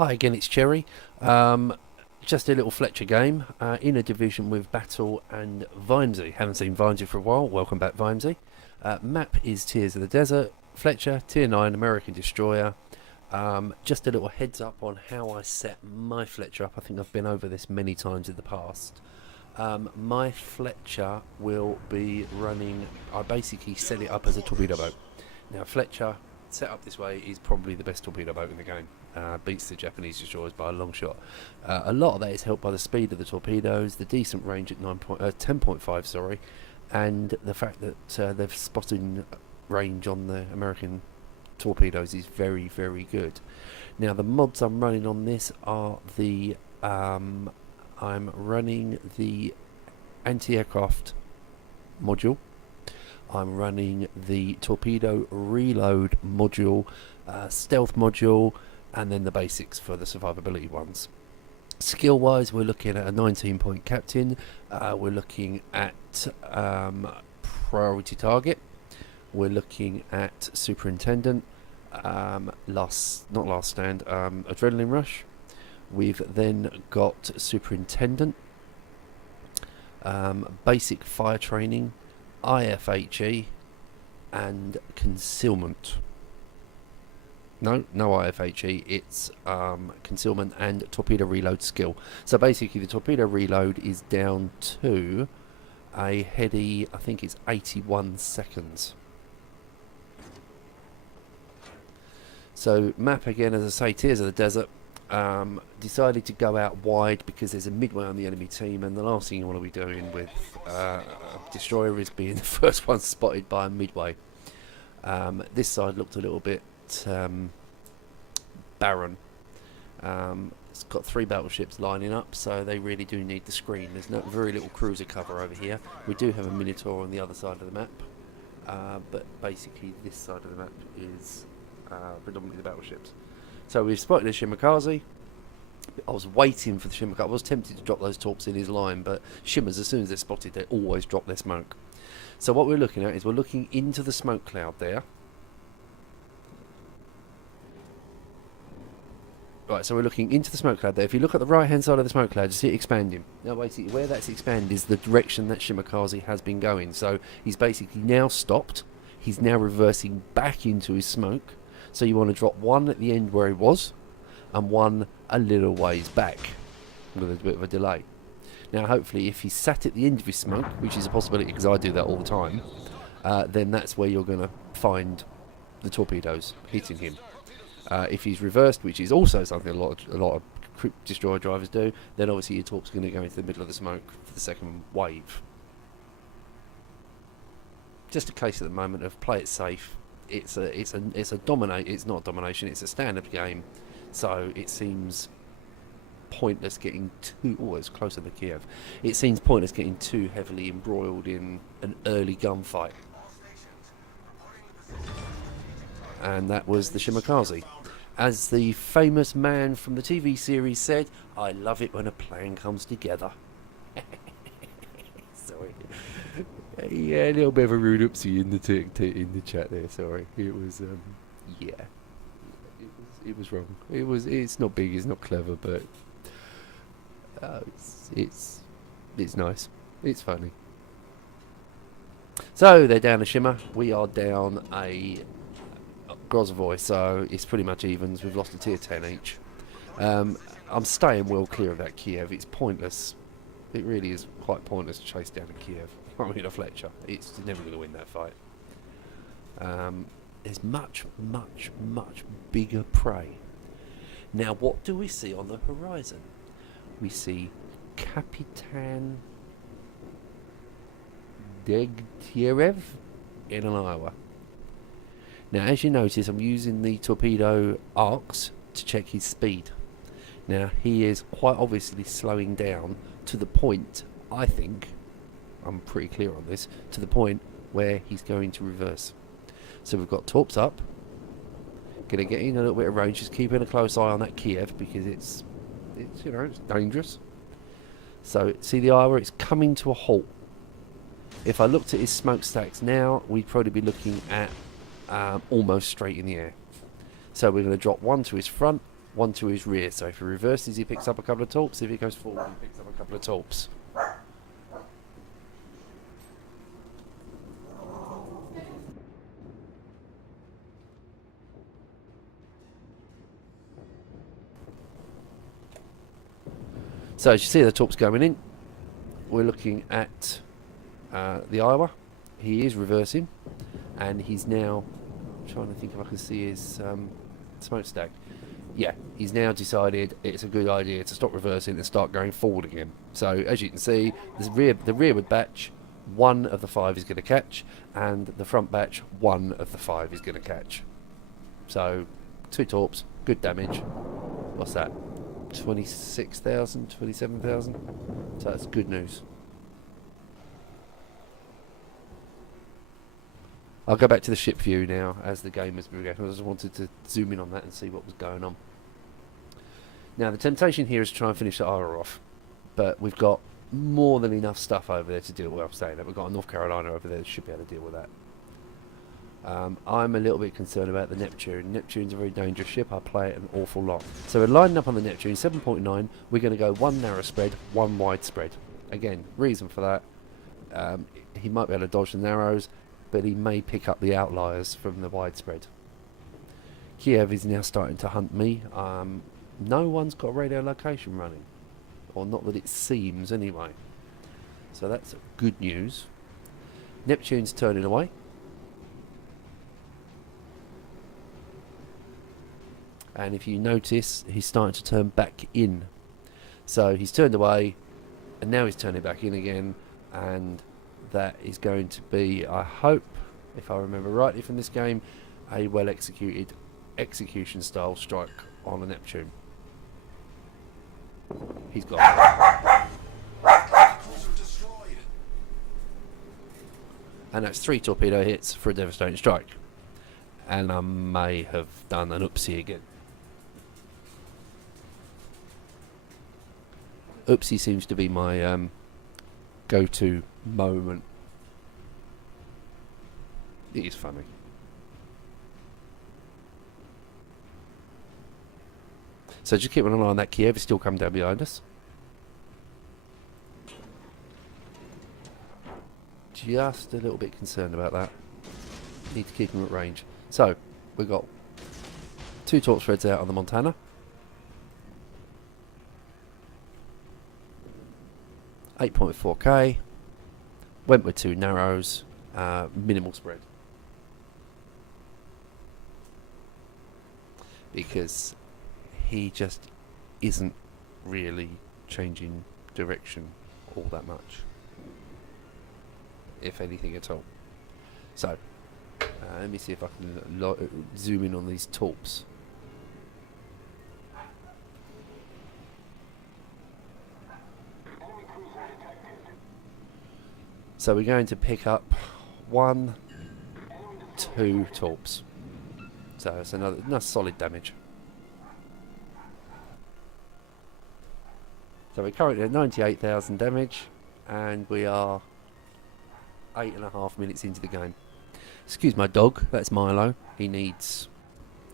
Hi again, it's Cherry. Just a little Fletcher game in a division with Battle and Vimesy. Haven't seen Vimesy for a while. Welcome back, Vimesy. Map is Tears of the Desert. Fletcher, Tier 9, American Destroyer. Just a little heads up on how I set my Fletcher up. I think I've been over this many times in the past. My Fletcher will be running... I basically set it up as a torpedo boat. Now, Fletcher, set up this way, is probably the best torpedo boat in the game. Beats the Japanese destroyers by a long shot. A lot of that is helped by the speed of the torpedoes, the decent range at 10.5, sorry, and the fact that they've spotted range on the American torpedoes is very, very good. Now, the mods I'm running on this are the I'm running the anti-aircraft module. I'm running the torpedo reload module, stealth module, and then the basics for the survivability ones. Skill wise, we're looking at a 19-point captain, we're looking at priority target, we're looking at superintendent, not last stand, adrenaline rush. We've then got superintendent, basic fire training, IFHE, and concealment. No IFHE, it's concealment and torpedo reload skill. So basically the torpedo reload is down to a heady, I think it's 81 seconds. So map again, as I say, Tears of the Desert. Decided to go out wide because there's a Midway on the enemy team, and the last thing you want to be doing with a destroyer is being the first one spotted by a Midway. This side looked a little bit barren. It's got 3 battleships lining up, so they really do need the screen. There's very little cruiser cover over here. We do have a Minotaur on the other side of the map, but basically this side of the map is predominantly the battleships. So we've spotted a Shimakaze. I was waiting for the Shimakaze. I was tempted to drop those torps in his line, but Shimmers, as soon as they're spotted, they always drop their smoke. So what we're looking at is we're looking into the smoke cloud there. Right, so we're looking into the smoke cloud there. If you look at the right-hand side of the smoke cloud, you see it expanding. Now, basically, where that's expanded is the direction that Shimakaze has been going. So he's basically now stopped. He's now reversing back into his smoke. So you want to drop one at the end where he was, and one a little ways back, with a bit of a delay. Now, hopefully, if he's sat at the end of his smoke, which is a possibility because I do that all the time, then that's where you're going to find the torpedoes hitting him. If he's reversed, which is also something a lot of destroyer drivers do, then obviously your torp's going to go into the middle of the smoke for the second wave. Just a case at the moment of play it safe. It's not domination, it's a stand-up game, so it seems pointless getting too... Oh, it's closer to Kiev. It seems pointless getting too heavily embroiled in an early gunfight. And that was the Shimakaze. As the famous man from the TV series said, I love it when a plan comes together. Sorry. Yeah, a little bit of a rude oopsie in the chat there. Sorry, it was yeah, it was wrong. It's not big, it's not clever, but it's nice. It's funny. So they're down a Shimmer. We are down a Grozavoy, so it's pretty much evens. We've lost a tier 10 each. I'm staying well clear of that Kiev. It's pointless. It really is quite pointless to chase down a Kiev. I mean, a Fletcher. It's never going to win that fight. There's much, much, much bigger prey. Now, what do we see on the horizon? We see Kapitan Degtyarev in an Iowa. Now, as you notice, I'm using the torpedo arcs to check his speed. Now, he is quite obviously slowing down to the point, I think, I'm pretty clear on this, to the point where he's going to reverse. So we've got torps up. Gonna get in a little bit of range, just keeping a close eye on that Kiev because it's you know, it's dangerous. So see the Iowa, it's coming to a halt. If I looked at his smokestacks now, we'd probably be looking at almost straight in the air. So we're going to drop one to his front, one to his rear. So if he reverses, he picks up a couple of torps. If he goes forward, he picks up a couple of torps. So as you see the torps going in, we're looking at the Iowa. He is reversing, and he's now, I'm trying to think if I can see his smokestack. Yeah, he's now decided it's a good idea to stop reversing and start going forward again. So as you can see, the rearward batch, 1 of the 5 is going to catch, and the front batch, 1 of the 5 is going to catch. So 2 torps, good damage. What's that? 26,000, 27,000. So that's good news. I'll go back to the ship view now as the game has begun. I just wanted to zoom in on that and see what was going on. Now the temptation here is to try and finish the IRA off, but we've got more than enough stuff over there to deal with. Well, I'm saying that we've got a North Carolina over there that should be able to deal with that. I'm a little bit concerned about the Neptune. Neptune's a very dangerous ship. I play it an awful lot. So we're lining up on the Neptune, 7.9. We're going to go 1 narrow spread, 1 wide spread. Again, reason for that, he might be able to dodge the narrows, but he may pick up the outliers from the widespread. Kiev is now starting to hunt me. No one's got radio location running, or not that it seems anyway. So that's good news. Neptune's turning away. And if you notice, he's starting to turn back in. So he's turned away, and now he's turning back in again, and that is going to be, I hope, if I remember rightly from this game, a well executed execution style strike on a Neptune. He's gone. And that's 3 torpedo hits for a devastating strike. And I may have done an oopsie again. Oopsie seems to be my go-to moment. It is funny. So just keep an eye on that. Kiev is still coming down behind us. Just a little bit concerned about that. Need to keep him at range. So we've got 2 torch threads out on the Montana. .4K. Went with 2 narrows. Minimal spread. Because he just isn't really changing direction all that much, if anything at all. So let me see if I can zoom in on these torps. So we're going to pick up 1, 2 torps. So it's another nice solid damage. So we're currently at 98,000 damage, and we are 8.5 minutes into the game. Excuse my dog, that's Milo. He needs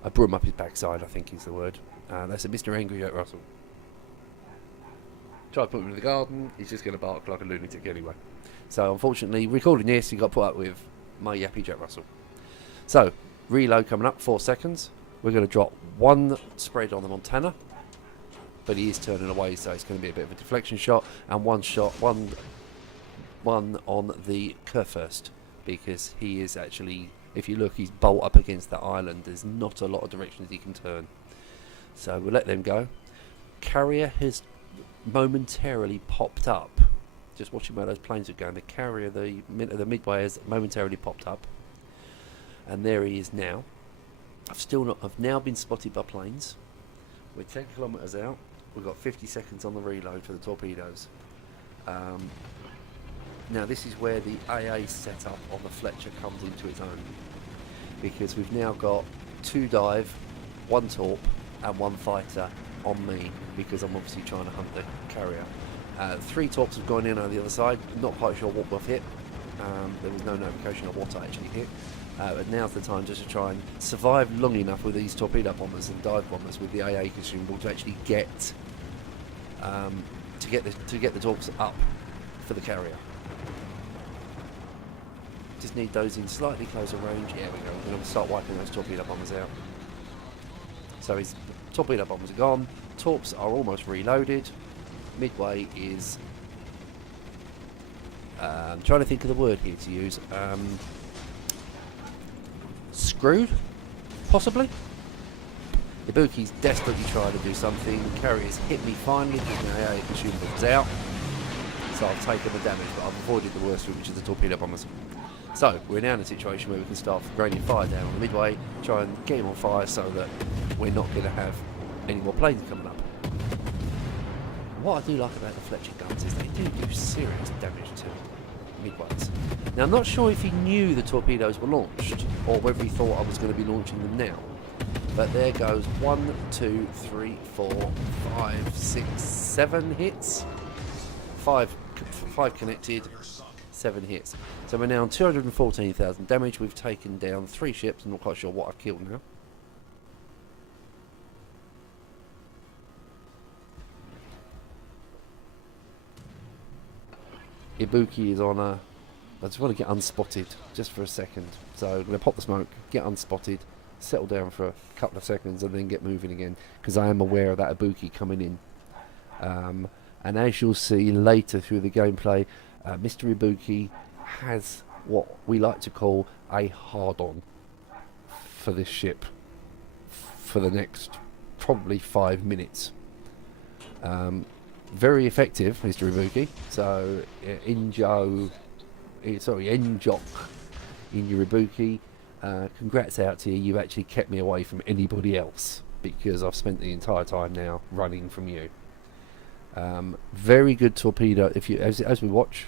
a broom up his backside, I think is the word. That's a Mr. Angry Jack Russell. Try to put him in the garden, he's just going to bark like a lunatic anyway. So unfortunately, recording this, he got put up with my yappy Jack Russell. So, reload coming up, 4 seconds. We're going to drop 1 spread on the Montana, but he is turning away, so it's going to be a bit of a deflection shot, and 1 shot, one on the Kurfürst, because he is actually, if you look, he's bolt up against that island. There's not a lot of directions he can turn. So we'll let them go. Carrier has momentarily popped up. Just watching where those planes are going. The carrier, the Midway, has momentarily popped up, and there he is now. I've now been spotted by planes. We're 10 kilometres out. We've got 50 seconds on the reload for the torpedoes. Now this is where the AA setup on the Fletcher comes into its own, because we've now got 2 dive, 1 torp, and 1 fighter on me, because I'm obviously trying to hunt the carrier. 3 torps have gone in on the other side. Not quite sure what we've hit. There was no notification of what I actually hit. But now's the time just to try and survive long enough with these torpedo bombers and dive bombers with the AA consumable to actually get to get the torps up for the carrier. Just need those in slightly closer range. Here we go. We're going to start wiping those torpedo bombers out. So his torpedo bombers are gone. Torps are almost reloaded. Midway is trying to think of the word here to use. Screwed, possibly. Ibuki's desperately trying to do something. Carrier's hit me finally, keeping the AA consumables out. So I've taken the damage, but I've avoided the worst of it, which is the torpedo bombers. So we're now in a situation where we can start raining fire down on the Midway, try and get him on fire so that we're not going to have any more planes coming up. What I do like about the Fletcher guns is they do serious damage to Midways. Now I'm not sure if he knew the torpedoes were launched or whether he thought I was going to be launching them now. But there goes 1, 2, 3, 4, 5, 6, 7 hits. 5 connected, 7 hits. So we're now on 214,000 damage. We've taken down 3 ships. I'm not quite sure what I've killed now. Ibuki is on a... I just want to get unspotted just for a second. So I'm going to pop the smoke, get unspotted, settle down for a couple of seconds and then get moving again, because I am aware of that Ibuki coming in. And as you'll see later through the gameplay, Mr. Ibuki has what we like to call a hard-on for this ship for the next probably 5 minutes. Very effective, Mr. Ibuki. So Enjock in your Ibuki. Congrats out to you. You actually kept me away from anybody else because I've spent the entire time now running from you. Very good torpedo. If you, as we watch,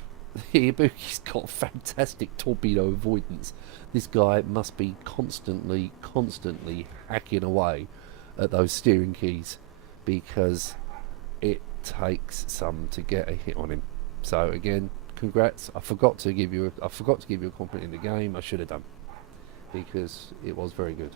the Ibuki's got fantastic torpedo avoidance. This guy must be constantly hacking away at those steering keys because it takes some to get a hit on him. So again, congrats. I forgot to give you a compliment in the game. I should have done, because it was very good.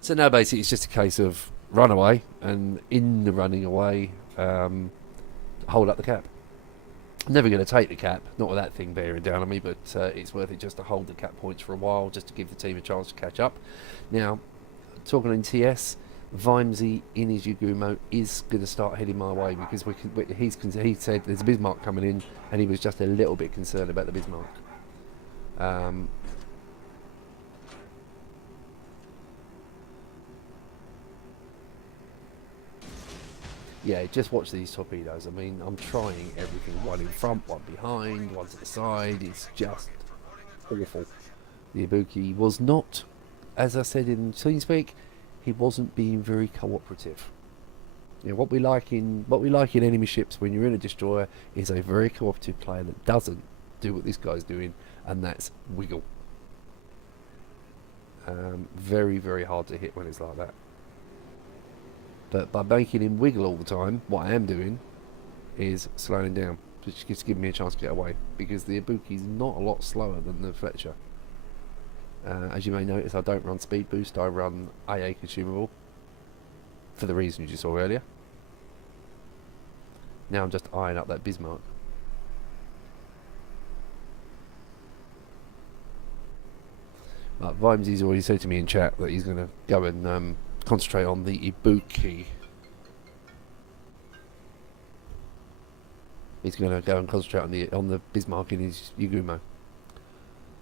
So now basically it's just a case of run away, and in the running away, hold up the cap. I'm never going to take the cap, not with that thing bearing down on me, but it's worth it just to hold the cap points for a while, just to give the team a chance to catch up. Now, talking in TS, Vimesy in his Yugumo is going to start heading my way, because he said there's a Bismarck coming in, and he was just a little bit concerned about the Bismarck. Yeah, just watch these torpedoes. I mean, I'm trying everything. One in front, one behind, one to the side. It's just awful. The Ibuki was not, as I said in TeamSpeak, he wasn't being very cooperative. You know, what we like in enemy ships when you're in a destroyer is a very cooperative player that doesn't do what this guy's doing, and that's wiggle. Very, very hard to hit when it's like that. But by making him wiggle all the time, what I am doing is slowing him down, which just gives me a chance to get away, because the Ibuki's not a lot slower than the Fletcher. As you may notice, I don't run speed boost, I run AA consumable, for the reasons you saw earlier. Now I'm just eyeing up that Bismarck. But Vimesy's already said to me in chat that he's going to go and concentrate on the Ibuki. He's going to go and concentrate on the Bismarck in his Yugumo.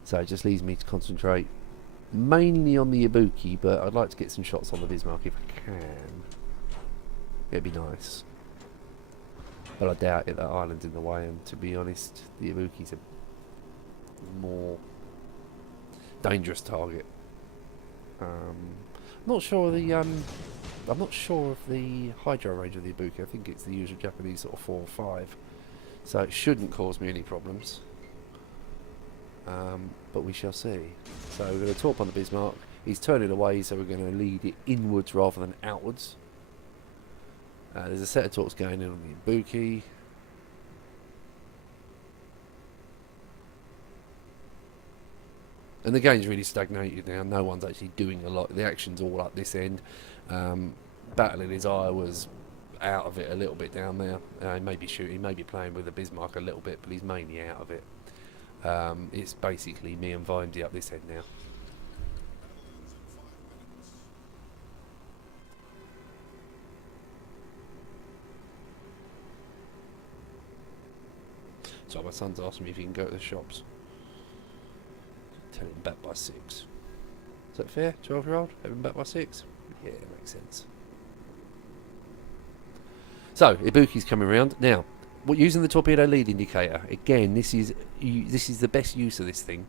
So it just leaves me to concentrate mainly on the Ibuki, but I'd like to get some shots on the Bismarck if I can. It'd be nice. But I doubt it, that island's in the way, and to be honest, the Ibuki's a more dangerous target. I'm not sure of the hydro range of the Ibuki. I think it's the usual Japanese sort of 4 or 5, so it shouldn't cause me any problems. But we shall see. So we're going to torp on the Bismarck. He's turning away, so we're going to lead it inwards rather than outwards. There's a set of torps going in on the Ibuki. And the game's really stagnated now. No one's actually doing a lot. The action's all up this end. Battling his eye was out of it a little bit down there. He may be shooting, maybe playing with the Bismarck a little bit, but he's mainly out of it. It's basically me and Vimesy up this end now. So my son's asking me if he can go to the shops. Tell him back by 6. Is that fair? 12-year-old? Have him back by 6? Yeah, it makes sense. So, Ibuki's coming around. Now, using the torpedo lead indicator, again, this is the best use of this thing.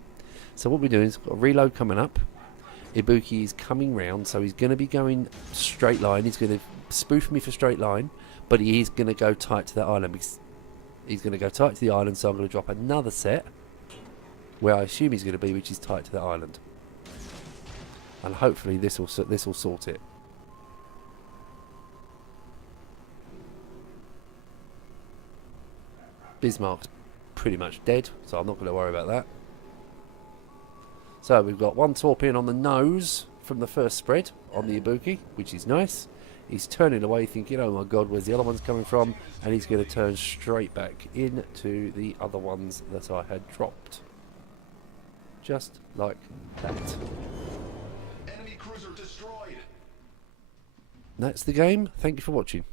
So what we're doing is, we've got a reload coming up. Ibuki is coming round, so he's going to be going straight line. He's going to spoof me for straight line, but he is going to go tight to that island. He's going to go tight to the island, so I'm going to drop another set where I assume he's going to be, which is tight to the island. And hopefully this will sort it. Bismarck's pretty much dead, so I'm not going to worry about that. So we've got one torp in on the nose from the first spread on the Ibuki, which is nice. He's turning away thinking, oh my god, where's the other ones coming from? And he's going to turn straight back into the other ones that I had dropped. Just like that. Enemy cruiser destroyed. That's the game. Thank you for watching.